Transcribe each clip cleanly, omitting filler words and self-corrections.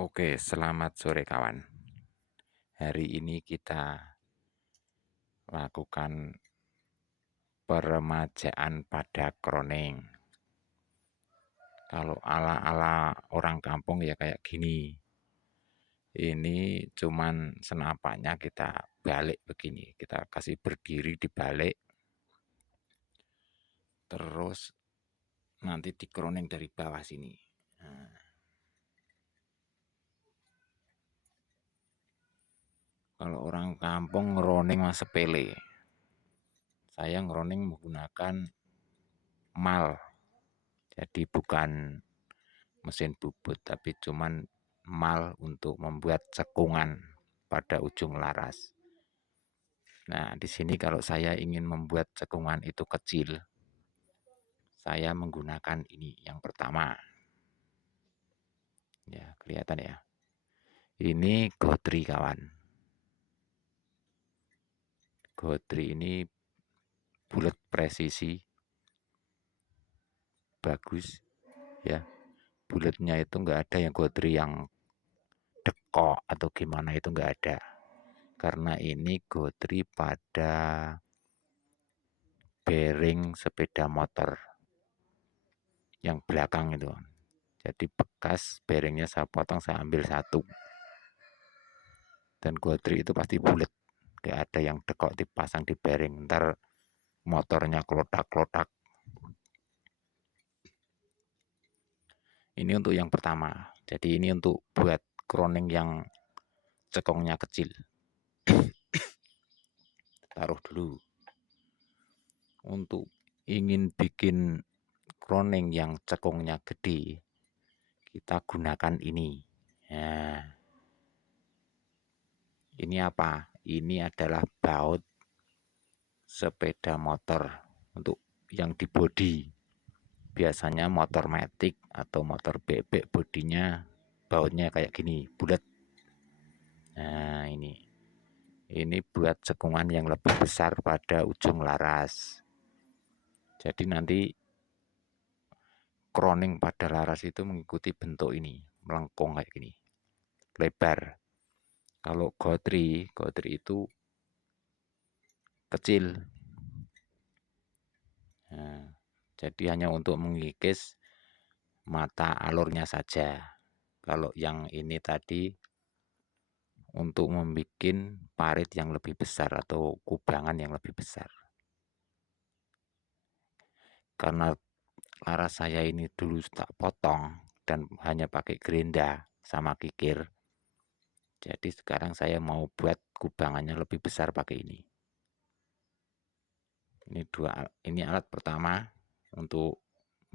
Oke, selamat sore kawan. Hari ini kita lakukan peremajaan pada kroning. Kalau ala-ala orang kampung ya kayak gini. Ini cuman senapanya kita balik begini. Kita kasih berdiri dibalik. Terus nanti dikroning dari bawah sini. Nah, kalau orang kampung ngeroning mas sepele. Saya ngeroning menggunakan mal. Jadi bukan mesin bubut, tapi cuman mal untuk membuat cekungan pada ujung laras. Nah, di sini kalau saya ingin membuat cekungan itu kecil, saya menggunakan ini yang pertama. Ya, kelihatan ya. Ini godri kawan. Godri ini bulat presisi, bagus ya. Bulatnya itu enggak ada yang godri yang dekok atau gimana, itu enggak ada. Karena ini godri pada bearing sepeda motor yang belakang itu. Jadi bekas bearingnya saya potong, saya ambil satu. Dan godri itu pasti bulat, gak ada yang dekok dipasang di bearing, ntar motornya klotak-klotak. Ini untuk yang pertama. Jadi ini untuk buat kroning yang cekongnya kecil. Taruh dulu. Untuk ingin bikin kroning yang cekongnya gede, kita gunakan ini. Nah, ini apa? Ini adalah baut sepeda motor untuk yang di bodi. Biasanya motor matic atau motor bebek bodinya bautnya kayak gini, bulat. Nah, ini buat cekungan yang lebih besar pada ujung laras. Jadi nanti kroning pada laras itu mengikuti bentuk ini, melengkung kayak gini, lebar. Kalau godri itu kecil. Nah, jadi hanya untuk mengikis mata alurnya saja. Kalau yang ini tadi untuk membuat parit yang lebih besar atau kubangan yang lebih besar. Karena laras saya ini dulu tak potong dan hanya pakai gerinda sama kikir. Jadi sekarang saya mau buat kubangannya lebih besar pakai ini. Ini alat pertama untuk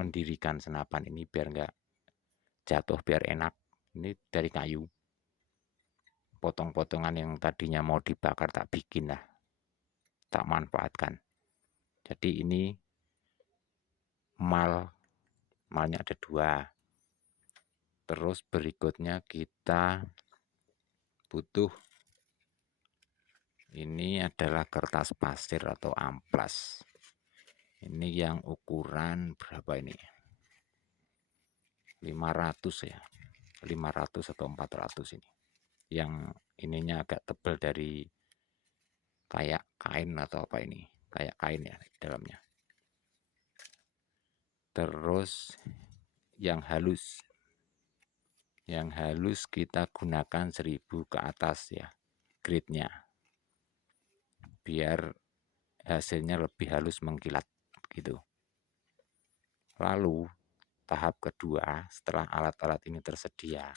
mendirikan senapan ini biar enggak jatuh, biar enak. Ini dari kayu. Potong-potongan yang tadinya mau dibakar tak bikin lah. Tak manfaatkan. Jadi ini malnya ada 2. Terus berikutnya kita butuh ini adalah kertas pasir atau amplas. Ini yang ukuran berapa ini? 500 ya. 500 atau 400 ini. Yang ininya agak tebal dari kayak kain atau apa ini? Kayak kain ya di dalamnya. Terus yang halus. Yang halus kita gunakan 1000 ke atas ya, grade-nya. Biar hasilnya lebih halus mengkilat gitu. Lalu tahap kedua, setelah alat-alat ini tersedia,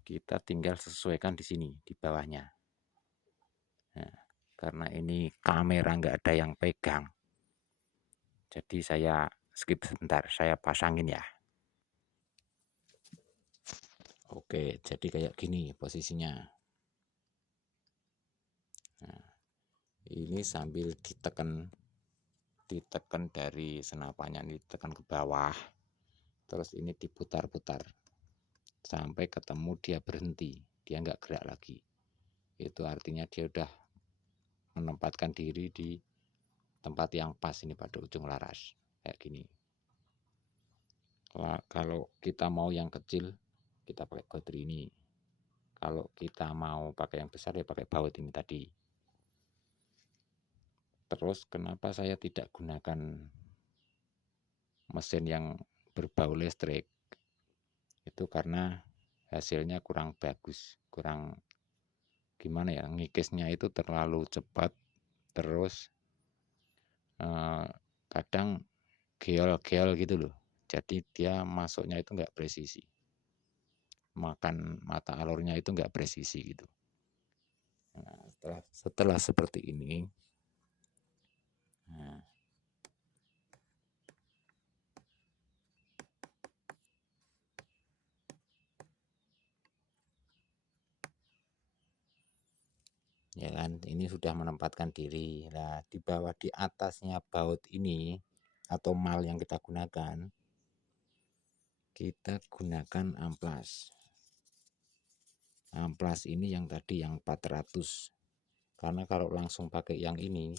kita tinggal sesuaikan di sini di bawahnya. Nah, karena ini kamera nggak ada yang pegang, jadi saya skip sebentar, saya pasangin ya. Oke, jadi kayak gini posisinya. Nah, ini sambil ditekan dari senapannya, ditekan ke bawah, terus ini diputar-putar sampai ketemu dia berhenti, dia nggak gerak lagi. Itu artinya dia udah menempatkan diri di tempat yang pas ini pada ujung laras kayak gini. Kalau kita mau yang kecil, kita pakai gotri ini. Kalau kita mau pakai yang besar ya pakai baut ini tadi. Terus kenapa saya tidak gunakan mesin yang berbau listrik? Itu karena hasilnya kurang bagus, kurang gimana ya, ngikisnya itu terlalu cepat, terus kadang geol-geol gitu loh. Jadi dia masuknya itu nggak presisi, makan mata alurnya itu nggak presisi gitu. Nah, setelah seperti ini, nah, ya kan, ini sudah menempatkan diri. Nah, di bawah, di atasnya baut ini atau mal yang kita gunakan amplas. Amplas ini yang tadi yang 400. Karena kalau langsung pakai yang ini,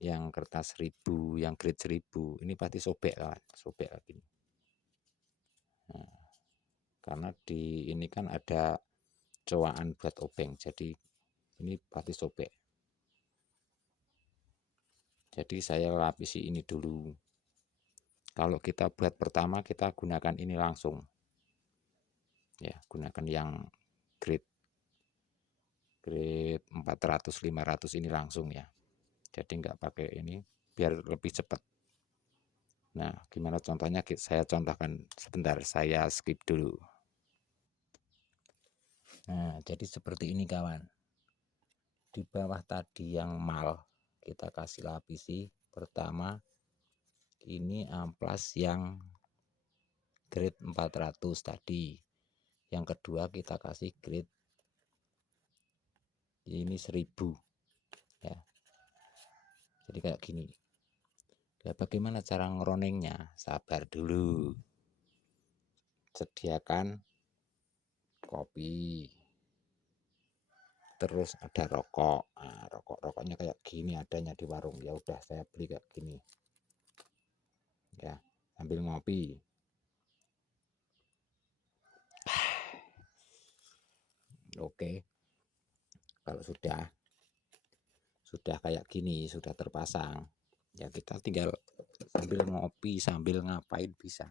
yang kertas 1000, yang grade 1000, ini pasti sobek kan, sobek lagi. Nah, karena di ini kan ada cowaan buat obeng, jadi ini pasti sobek. Jadi saya lapisi ini dulu. Kalau kita buat pertama, kita gunakan ini langsung. Ya, gunakan yang grade 400 500 ini langsung ya. Jadi nggak pakai ini biar lebih cepat. Nah, gimana contohnya? Saya contohkan sebentar, saya skip dulu. Nah, jadi seperti ini kawan. Di bawah tadi yang mal kita kasih lapisi pertama, ini amplas yang grade 400 tadi. Yang kedua kita kasih grade ini 1000 ya. Jadi kayak gini. Ya, bagaimana cara ngeroningnya? Sabar dulu. Sediakan kopi. Terus ada rokok. Nah, rokoknya kayak gini adanya di warung. Ya udah saya beli kayak gini. Ya, sambil ngopi. Oke. Kalau sudah kayak gini, sudah terpasang, ya kita tinggal sambil ngopi, sambil ngapain bisa.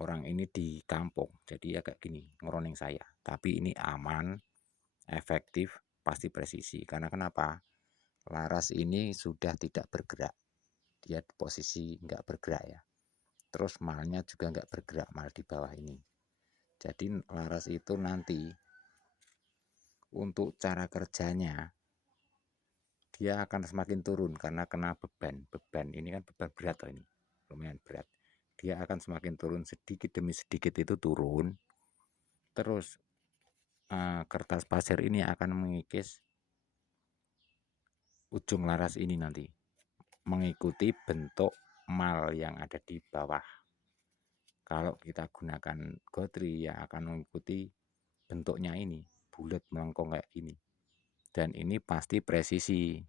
Orang ini di kampung, jadi ya kayak gini ngeroning saya. Tapi ini aman, efektif, pasti presisi. Karena kenapa? Laras ini sudah tidak bergerak. Dia di posisi nggak bergerak ya. Terus malnya juga nggak bergerak, mal di bawah ini. Jadi laras itu nanti untuk cara kerjanya dia akan semakin turun karena kena beban ini kan beban berat loh, ini lumayan berat. Dia akan semakin turun, sedikit demi sedikit itu turun. Terus kertas pasir ini akan mengikis ujung laras ini nanti mengikuti bentuk mal yang ada di bawah. Kalau kita gunakan gotri ya akan mengikuti bentuknya ini, bulat melengkung kayak gini. Dan ini pasti presisi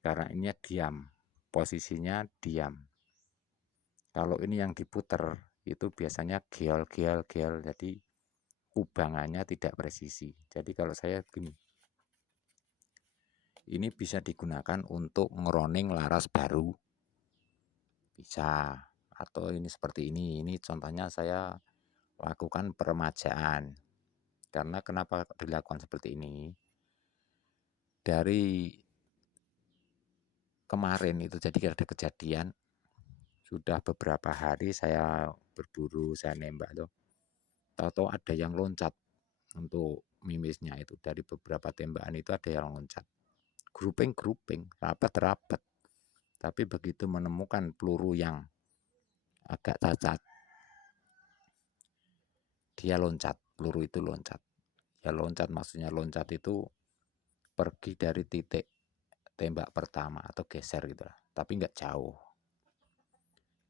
karena ini diam, posisinya diam. Kalau ini yang diputer itu biasanya geol, jadi kubangannya tidak presisi. Jadi kalau saya begini, ini bisa digunakan untuk ngeroning laras baru, bisa. Atau ini seperti ini contohnya saya lakukan peremajaan. Karena kenapa dilakukan seperti ini? Dari kemarin itu jadi ada kejadian, sudah beberapa hari saya berburu, saya nembak tuh, tahu-tahu ada yang loncat untuk mimisnya itu. Dari beberapa tembakan itu ada yang loncat, grouping, rapat. Tapi begitu menemukan peluru yang agak cacat, dia loncat, peluru itu loncat. Ya loncat maksudnya loncat itu pergi dari titik tembak pertama atau geser gitu lah, tapi nggak jauh.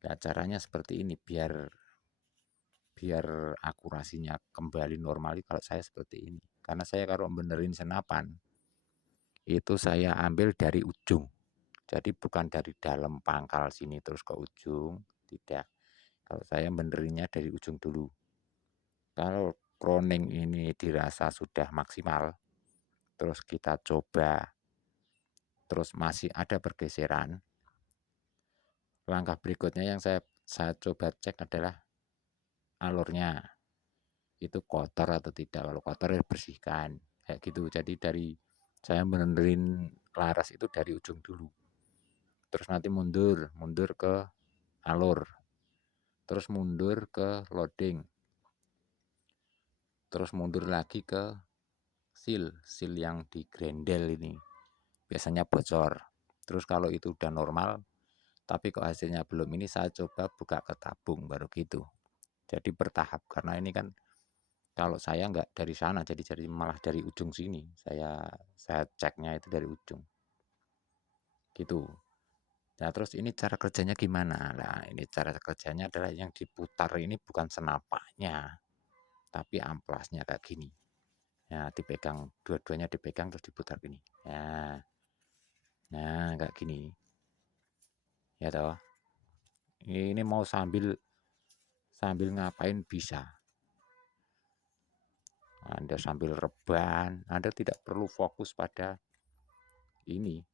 Nah, caranya seperti ini biar akurasinya kembali normal. Kalau saya seperti ini, karena saya kalau benerin senapan itu saya ambil dari ujung, jadi bukan dari dalam pangkal sini terus ke ujung, tidak. Kalau saya benerinnya dari ujung dulu. Kalau kroning ini dirasa sudah maksimal, terus kita coba, terus masih ada pergeseran, langkah berikutnya yang saya coba cek adalah alurnya. Itu kotor atau tidak. Kalau kotor ya bersihkan. Kayak gitu. Jadi dari saya benerin laras itu dari ujung dulu. Terus nanti mundur ke alur. Terus mundur ke loading. Terus mundur lagi ke seal yang di grendel ini. Biasanya bocor. Terus kalau itu udah normal, tapi kok hasilnya belum, ini saya coba buka ke tabung baru gitu. Jadi bertahap, karena ini kan kalau saya nggak dari sana, jadi malah dari ujung sini. Saya ceknya itu dari ujung. Gitu. Nah, terus ini cara kerjanya gimana? Nah, ini cara kerjanya adalah yang diputar ini bukan senapaknya, tapi amplasnya kayak gini. Nah, dipegang, dua-duanya dipegang terus diputar gini. Nah, kayak gini. Ya toh. Ini mau sambil ngapain bisa. Anda sambil reban, Anda tidak perlu fokus pada ini.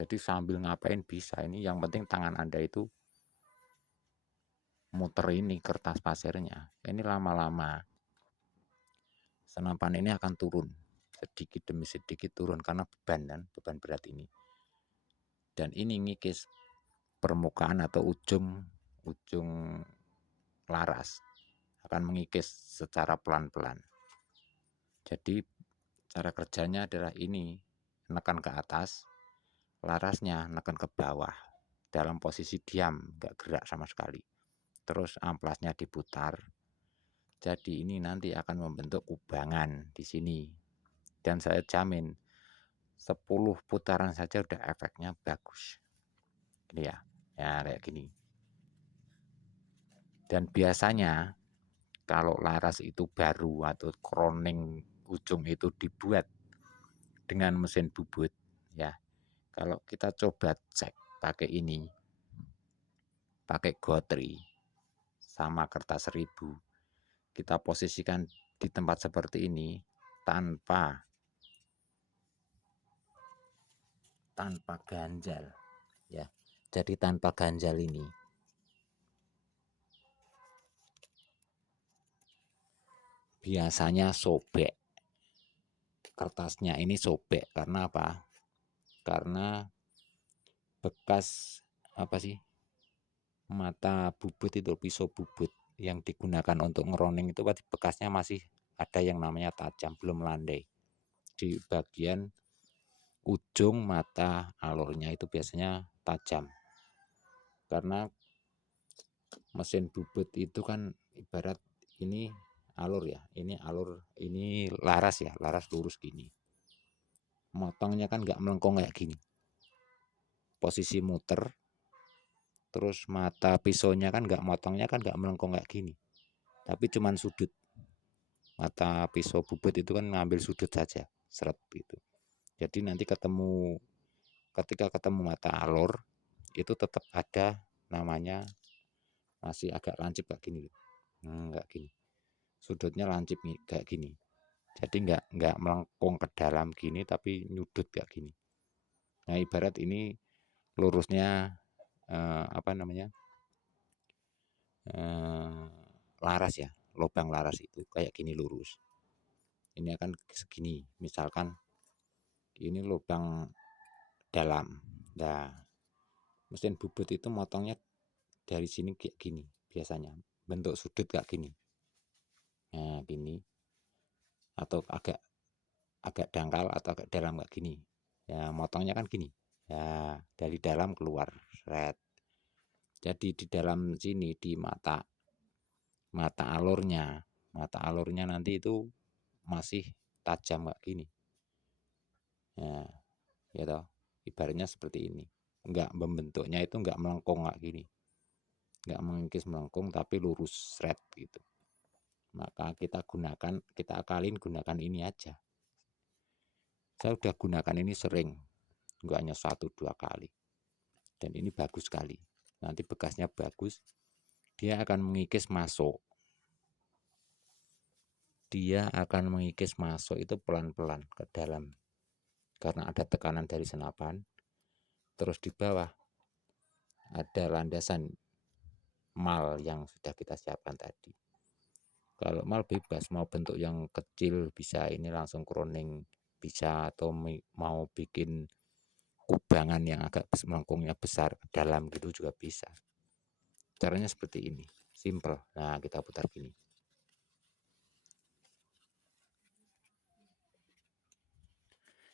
Jadi sambil ngapain bisa. Ini yang penting tangan Anda itu muter ini kertas pasirnya. Ini lama-lama senapan ini akan turun. Sedikit demi sedikit turun karena beban berat ini. Dan ini ngikis permukaan atau ujung laras. Akan mengikis secara pelan-pelan. Jadi cara kerjanya adalah ini, menekan ke atas, larasnya menekan ke bawah, dalam posisi diam, nggak gerak sama sekali. Terus amplasnya diputar. Jadi ini nanti akan membentuk kubangan di sini. Dan saya jamin 10 putaran saja udah efeknya bagus. Ini ya kayak gini. Dan biasanya kalau laras itu baru atau kroning ujung itu dibuat dengan mesin bubut, ya. Kalau kita coba cek pakai ini, pakai gotri sama kertas 1000, kita posisikan di tempat seperti ini tanpa ganjal, ya. Jadi tanpa ganjal ini biasanya sobek. Kertasnya ini sobek karena apa? Karena bekas apa sih? Mata bubut itu, pisau bubut yang digunakan untuk ngeroning itu bekasnya masih ada yang namanya tajam, belum landai. Di bagian ujung mata alurnya itu biasanya tajam. Karena mesin bubut itu kan ibarat ini alur ya, ini alur, ini laras ya, laras lurus gini. Motongnya kan nggak melengkung kayak gini. Posisi muter, terus mata pisaunya kan nggak, motongnya kan nggak melengkung kayak gini. Tapi cuman sudut. Mata pisau bubut itu kan ngambil sudut saja, seret gitu. Jadi nanti ketika ketemu mata alur, itu tetap ada namanya masih agak lancip kayak gini. Nggak gini. Sudutnya lancip nih kayak gini. Jadi nggak melengkung ke dalam gini tapi nyudut kayak gini. Nah, ibarat ini lurusnya apa namanya? Laras ya, lubang laras itu kayak gini lurus. Ini akan segini, misalkan ini lubang dalam. Nah, mesin bubut itu motongnya dari sini kayak gini biasanya, bentuk sudut kayak gini. Nah, gini. Atau agak dangkal atau agak dalam kayak gini. Ya, motongnya kan gini. Ya, dari dalam keluar. Red. Jadi di dalam sini di mata alurnya nanti itu masih tajam kayak gini. Nah, ya toh, ibaratnya seperti ini. Membentuknya itu enggak melengkung kayak gini. Enggak mengikis melengkung tapi lurus red gitu. Maka kita akalin gunakan ini aja. Saya udah gunakan ini sering, enggak hanya 1-2 kali. Dan ini bagus sekali. Nanti bekasnya bagus dia akan mengikis masuk. Dia akan mengikis masuk itu pelan-pelan ke dalam. Karena ada tekanan dari senapan. Terus di bawah ada landasan mal yang sudah kita siapkan tadi. Kalau mal bebas, mau bentuk yang kecil bisa, ini langsung kroning bisa, atau mau bikin kubangan yang agak melengkungnya besar ke dalam gitu juga bisa. Caranya seperti ini, simple. Nah, kita putar gini.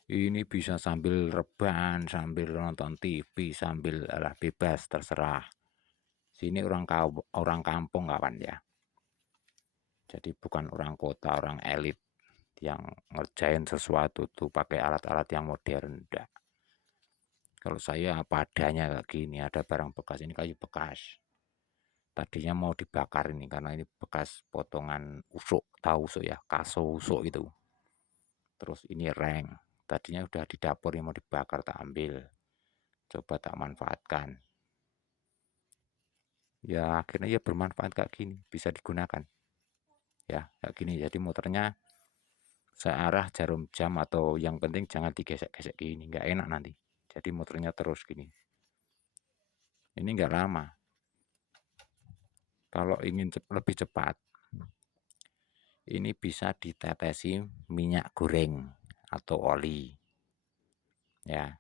Ini bisa sambil rebahan, sambil nonton TV, sambil bebas, terserah. Sini orang kampung kawan ya. Jadi bukan orang kota, orang elit yang ngerjain sesuatu tuh pakai alat-alat yang modern. Enggak. Kalau saya apa adanya kayak gini, ada barang bekas, ini kayu bekas. Tadinya mau dibakar ini karena ini bekas potongan usuk, tahu usuk ya, kaso usuk itu. Terus ini reng, tadinya udah di dapur yang mau dibakar, tak ambil. Coba tak manfaatkan. Ya akhirnya ya bermanfaat kayak gini, bisa digunakan. Ya kayak gini, jadi muternya searah jarum jam, atau yang penting jangan digesek-gesek gini, nggak enak nanti. Jadi muternya terus gini. Ini nggak lama. Kalau ingin lebih cepat, ini bisa ditetesi minyak goreng atau oli. Ya,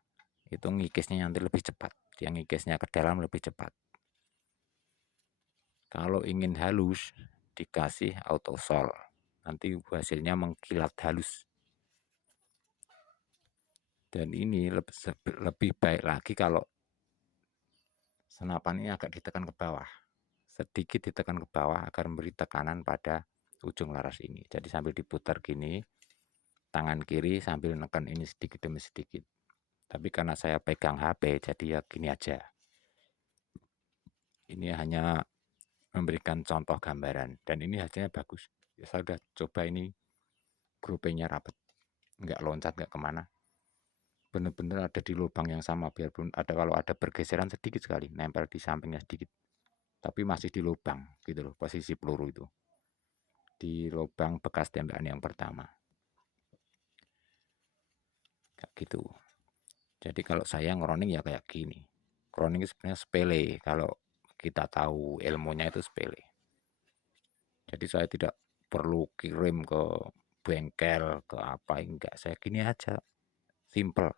itu ngikisnya nanti lebih cepat. Yang ngikisnya ke dalam lebih cepat. Kalau ingin halus, dikasih autosol. Nanti hasilnya mengkilat halus. Dan ini lebih baik lagi kalau senapan ini agak ditekan ke bawah. Sedikit ditekan ke bawah agar memberi tekanan pada ujung laras ini. Jadi sambil diputar gini, tangan kiri sambil menekan ini sedikit demi sedikit. Tapi karena saya pegang HP, jadi ya gini aja. Ini hanya memberikan contoh gambaran. Dan ini hasilnya bagus. Ya, saya sudah coba ini, groupingnya rapat. Nggak loncat, nggak kemana. Benar-benar ada di lubang yang sama. Biarpun ada, kalau ada bergeseran sedikit sekali, nempel di sampingnya sedikit. Tapi masih di lubang gitu loh, posisi peluru itu. Di lubang bekas tembakan yang pertama. Kayak gitu. Jadi kalau saya ngeroning ya kayak gini. Kroning sebenarnya sepele, kalau kita tahu ilmunya itu sepele. Jadi saya tidak perlu kirim ke bengkel, ke apa, enggak. Saya gini aja, simple.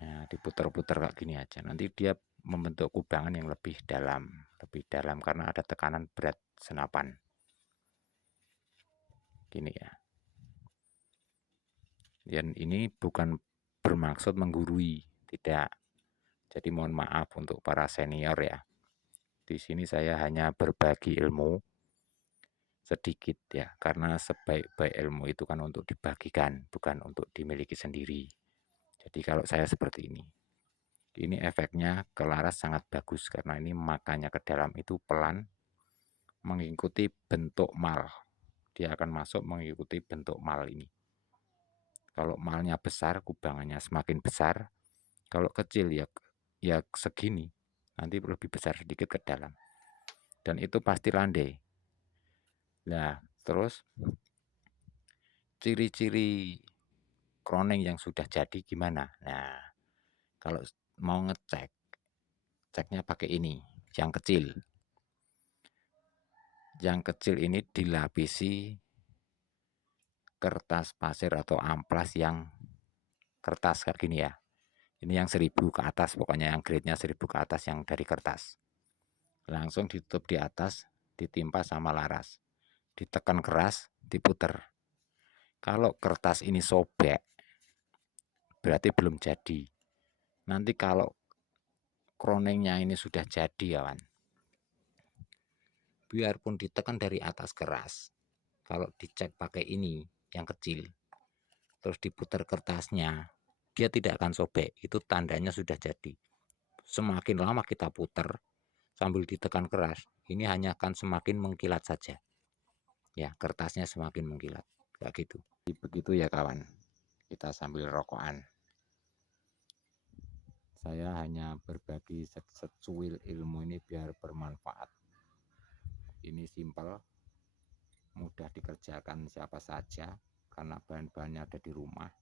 Ya, diputar-putar kayak gini aja. Nanti dia membentuk kubangan yang lebih dalam karena ada tekanan berat senapan. Gini ya. Dan ini bukan bermaksud menggurui, tidak. Jadi mohon maaf untuk para senior ya. Di sini saya hanya berbagi ilmu sedikit ya, karena sebaik-baik ilmu itu kan untuk dibagikan, bukan untuk dimiliki sendiri. Jadi kalau saya seperti ini efeknya ke laras sangat bagus karena ini makanya ke dalam itu pelan, mengikuti bentuk mal. Dia akan masuk mengikuti bentuk mal ini. Kalau malnya besar, kubangannya semakin besar. Kalau kecil ya segini, nanti lebih besar sedikit ke dalam. Dan itu pasti landai. Nah, terus ciri-ciri kroning yang sudah jadi gimana? Nah, kalau mau ngecek, ceknya pakai ini, yang kecil. Yang kecil ini dilapisi kertas pasir atau amplas yang kertas kayak gini ya. Ini yang 1000 ke atas, pokoknya yang grade-nya 1000 ke atas yang dari kertas. Langsung ditutup di atas, ditimpa sama laras. Ditekan keras, diputer. Kalau kertas ini sobek, berarti belum jadi. Nanti kalau kroningnya ini sudah jadi kawan, biarpun ditekan dari atas keras, kalau dicek pakai ini yang kecil, terus diputar kertasnya, dia tidak akan sobek. Itu tandanya sudah jadi. Semakin lama kita putar sambil ditekan keras, ini hanya akan semakin mengkilat saja. Ya, kertasnya semakin mengkilat. Kayak gitu. Begitu ya kawan. Kita sambil rokokan. Saya hanya berbagi secuil ilmu ini biar bermanfaat. Ini simpel, mudah dikerjakan siapa saja karena bahan-bahannya ada di rumah.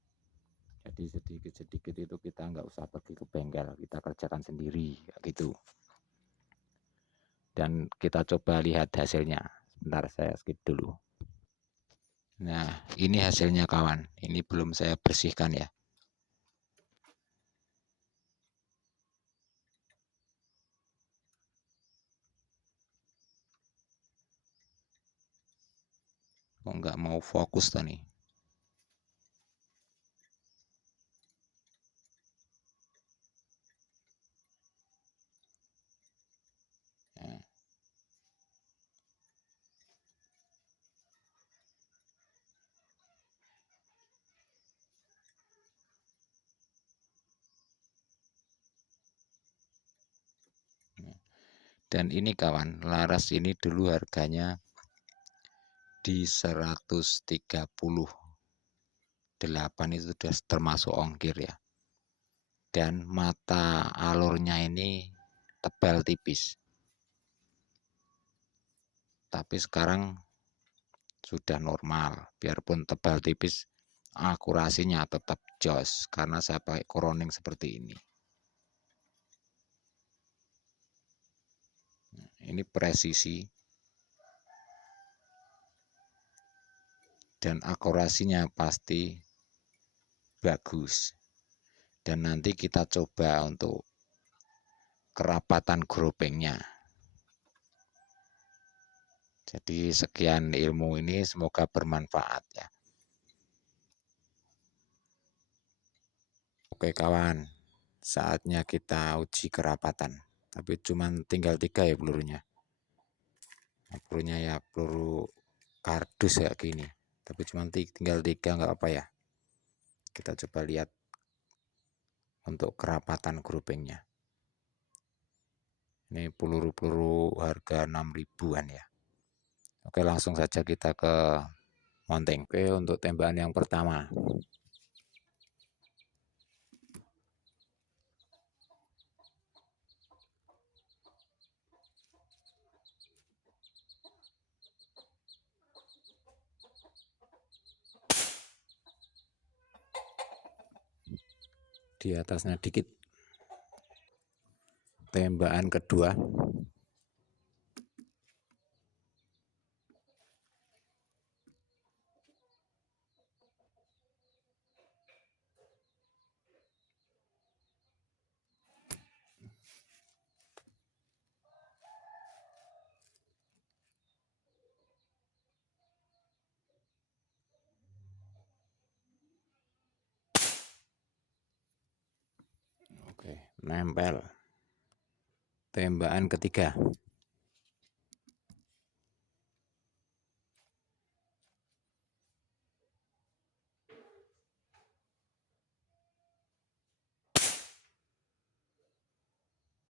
Jadi sedikit-sedikit itu kita nggak usah pergi ke bengkel, kita kerjakan sendiri gitu. Dan kita coba lihat hasilnya. Sebentar, saya skip dulu. Nah, ini hasilnya kawan. Ini belum saya bersihkan ya. Kok nggak mau fokus tadi. Nah. Dan ini kawan, laras ini dulu harganya di 138, itu sudah termasuk ongkir ya. Dan mata alurnya ini tebal tipis. Tapi sekarang sudah normal, biarpun tebal tipis, akurasinya tetap jos karena saya pakai Koroning seperti ini. Ini presisi dan akurasinya pasti bagus. Dan nanti kita coba untuk kerapatan gropengnya. Jadi sekian ilmu ini semoga bermanfaat ya. Oke kawan, saatnya kita uji kerapatan. Tapi cuman tinggal 3 ya pelurunya. Nah, pelurunya ya peluru kardus kayak gini. Tapi cuma tinggal 3 nggak apa ya. Kita coba lihat untuk kerapatan groupingnya. Ini peluru-peluru harga 6 ribuan ya. Oke langsung saja kita ke mounting. Oke untuk tembakan yang pertama. Di atasnya dikit. Tembakan kedua. Oke, nempel. Tembakan ketiga.